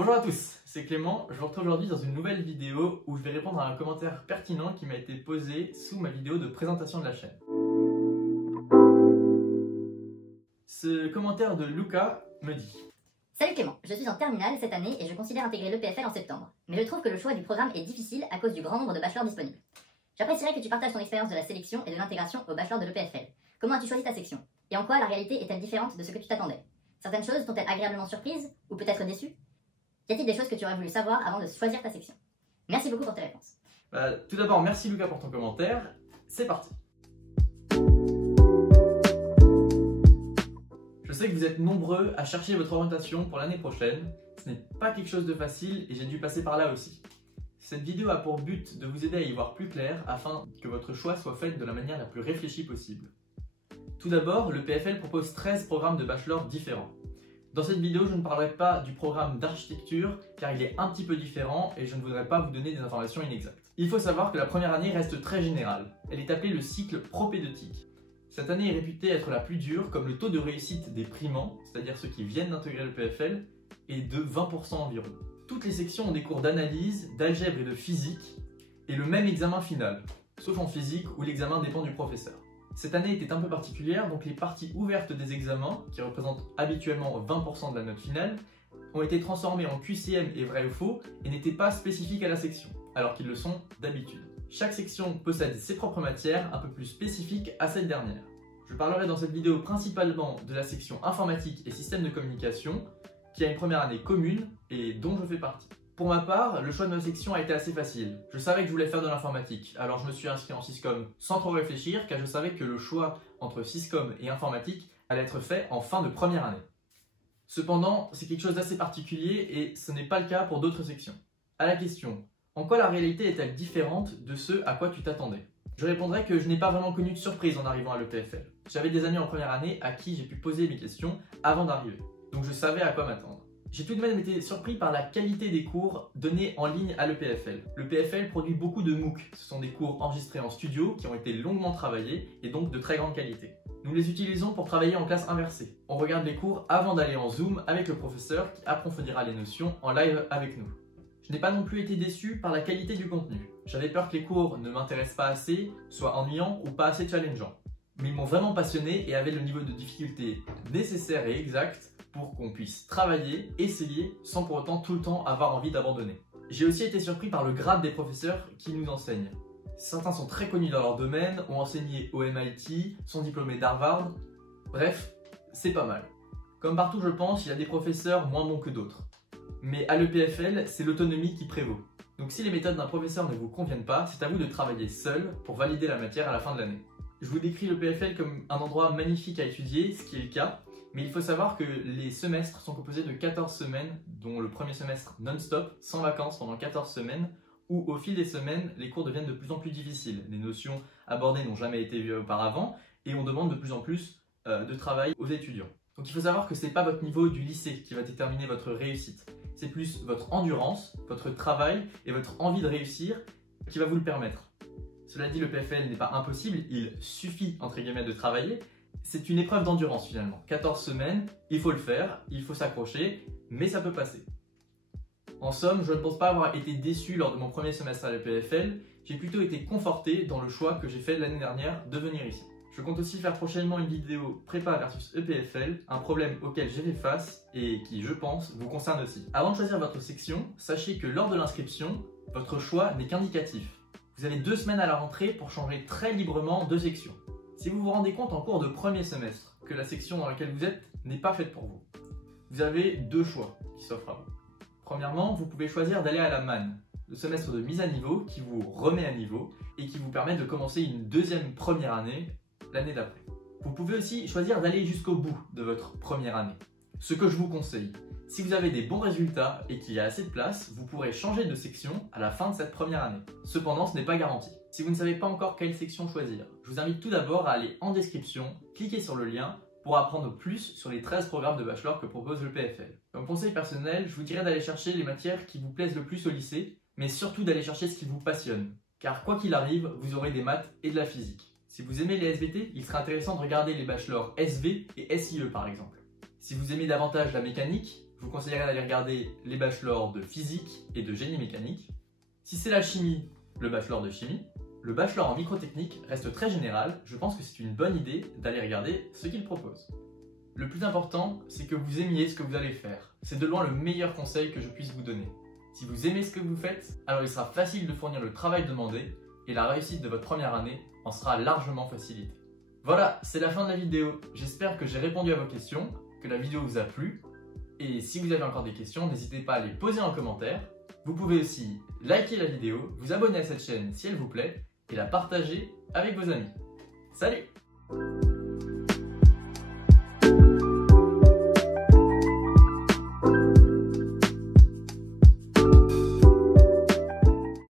Bonjour à tous, c'est Clément. Je vous retrouve aujourd'hui dans une nouvelle vidéo où je vais répondre à un commentaire pertinent qui m'a été posé sous ma vidéo de présentation de la chaîne. Ce commentaire de Lucas me dit: Salut Clément, je suis en terminale cette année et je considère intégrer l'EPFL en septembre. Mais je trouve que le choix du programme est difficile à cause du grand nombre de bachelors disponibles. J'apprécierais que tu partages ton expérience de la sélection et de l'intégration au bachelor de l'EPFL. Comment as-tu choisi ta section? Et en quoi la réalité est-elle différente de ce que tu t'attendais? Certaines choses t'ont-elles agréablement surprise ou peut-être déçue? Y a-t-il des choses que tu aurais voulu savoir avant de choisir ta section? Merci beaucoup pour tes réponses. Tout d'abord, merci Lucas pour ton commentaire. C'est parti. Je sais que vous êtes nombreux à chercher votre orientation pour l'année prochaine. Ce n'est pas quelque chose de facile et j'ai dû passer par là aussi. Cette vidéo a pour but de vous aider à y voir plus clair afin que votre choix soit fait de la manière la plus réfléchie possible. Tout d'abord, le PFL propose 13 programmes de bachelor différents. Dans cette vidéo, je ne parlerai pas du programme d'architecture car il est un petit peu différent et je ne voudrais pas vous donner des informations inexactes. Il faut savoir que la première année reste très générale. Elle est appelée le cycle propédeutique. Cette année est réputée être la plus dure comme le taux de réussite des primants, c'est-à-dire ceux qui viennent d'intégrer le PFL, est de 20% environ. Toutes les sections ont des cours d'analyse, d'algèbre et de physique et le même examen final, sauf en physique où l'examen dépend du professeur. Cette année était un peu particulière, donc les parties ouvertes des examens, qui représentent habituellement 20% de la note finale, ont été transformées en QCM et vrai ou faux et n'étaient pas spécifiques à la section, alors qu'ils le sont d'habitude. Chaque section possède ses propres matières un peu plus spécifiques à cette dernière. Je parlerai dans cette vidéo principalement de la section informatique et système de communication, qui a une première année commune et dont je fais partie. Pour ma part, le choix de ma section a été assez facile. Je savais que je voulais faire de l'informatique, alors je me suis inscrit en Syscom sans trop réfléchir car je savais que le choix entre Syscom et informatique allait être fait en fin de première année. Cependant, c'est quelque chose d'assez particulier et ce n'est pas le cas pour d'autres sections. À la question, en quoi la réalité est-elle différente de ce à quoi tu t'attendais? Je répondrai que je n'ai pas vraiment connu de surprise en arrivant à l'EPFL. J'avais des amis en première année à qui j'ai pu poser mes questions avant d'arriver, donc je savais à quoi m'attendre. J'ai tout de même été surpris par la qualité des cours donnés en ligne à l'EPFL. Le PFL produit beaucoup de MOOC. Ce sont des cours enregistrés en studio qui ont été longuement travaillés et donc de très grande qualité. Nous les utilisons pour travailler en classe inversée. On regarde les cours avant d'aller en Zoom avec le professeur qui approfondira les notions en live avec nous. Je n'ai pas non plus été déçu par la qualité du contenu. J'avais peur que les cours ne m'intéressent pas assez, soient ennuyants ou pas assez challengeants. Mais ils m'ont vraiment passionné et avaient le niveau de difficulté nécessaire et exact pour qu'on puisse travailler, essayer, sans pour autant tout le temps avoir envie d'abandonner. J'ai aussi été surpris par le grade des professeurs qui nous enseignent. Certains sont très connus dans leur domaine, ont enseigné au MIT, sont diplômés d'Harvard. Bref, c'est pas mal. Comme partout je pense, il y a des professeurs moins bons que d'autres. Mais à l'EPFL, c'est l'autonomie qui prévaut. Donc si les méthodes d'un professeur ne vous conviennent pas, c'est à vous de travailler seul pour valider la matière à la fin de l'année. Je vous décris l'EPFL comme un endroit magnifique à étudier, ce qui est le cas. Mais il faut savoir que les semestres sont composés de 14 semaines, dont le premier semestre non-stop, sans vacances pendant 14 semaines, où au fil des semaines, les cours deviennent de plus en plus difficiles. Les notions abordées n'ont jamais été vues auparavant, et on demande de plus en plus de travail aux étudiants. Donc il faut savoir que ce n'est pas votre niveau du lycée qui va déterminer votre réussite, c'est plus votre endurance, votre travail et votre envie de réussir qui va vous le permettre. Cela dit, le PFL n'est pas impossible, il suffit entre guillemets de travailler. C'est une épreuve d'endurance finalement. 14 semaines, il faut le faire, il faut s'accrocher, mais ça peut passer. En somme, je ne pense pas avoir été déçu lors de mon premier semestre à l'EPFL, j'ai plutôt été conforté dans le choix que j'ai fait l'année dernière de venir ici. Je compte aussi faire prochainement une vidéo prépa versus EPFL, un problème auquel j'ai fait face et qui, je pense, vous concerne aussi. Avant de choisir votre section, sachez que lors de l'inscription, votre choix n'est qu'indicatif. Vous avez 2 semaines à la rentrée pour changer très librement de section. Si vous vous rendez compte en cours de premier semestre que la section dans laquelle vous êtes n'est pas faite pour vous, vous avez 2 choix qui s'offrent à vous. Premièrement, vous pouvez choisir d'aller à la MAN, le semestre de mise à niveau qui vous remet à niveau et qui vous permet de commencer une deuxième première année l'année d'après. Vous pouvez aussi choisir d'aller jusqu'au bout de votre première année. Ce que je vous conseille, si vous avez des bons résultats et qu'il y a assez de place, vous pourrez changer de section à la fin de cette première année. Cependant, ce n'est pas garanti. Si vous ne savez pas encore quelle section choisir, je vous invite tout d'abord à aller en description, cliquer sur le lien pour apprendre plus sur les 13 programmes de bachelor que propose le PFL. Comme conseil personnel, je vous dirais d'aller chercher les matières qui vous plaisent le plus au lycée, mais surtout d'aller chercher ce qui vous passionne. Car quoi qu'il arrive, vous aurez des maths et de la physique. Si vous aimez les SVT, il sera intéressant de regarder les bachelors SV et SIE par exemple. Si vous aimez davantage la mécanique, je vous conseillerais d'aller regarder les bachelors de physique et de génie mécanique. Si c'est la chimie, le bachelor de chimie. Le bachelor en microtechnique reste très général, je pense que c'est une bonne idée d'aller regarder ce qu'il propose. Le plus important, c'est que vous aimiez ce que vous allez faire. C'est de loin le meilleur conseil que je puisse vous donner. Si vous aimez ce que vous faites, alors il sera facile de fournir le travail demandé et la réussite de votre première année en sera largement facilitée. Voilà, c'est la fin de la vidéo. J'espère que j'ai répondu à vos questions, que la vidéo vous a plu. Et si vous avez encore des questions, n'hésitez pas à les poser en commentaire. Vous pouvez aussi liker la vidéo, vous abonner à cette chaîne si elle vous plaît et la partager avec vos amis. Salut!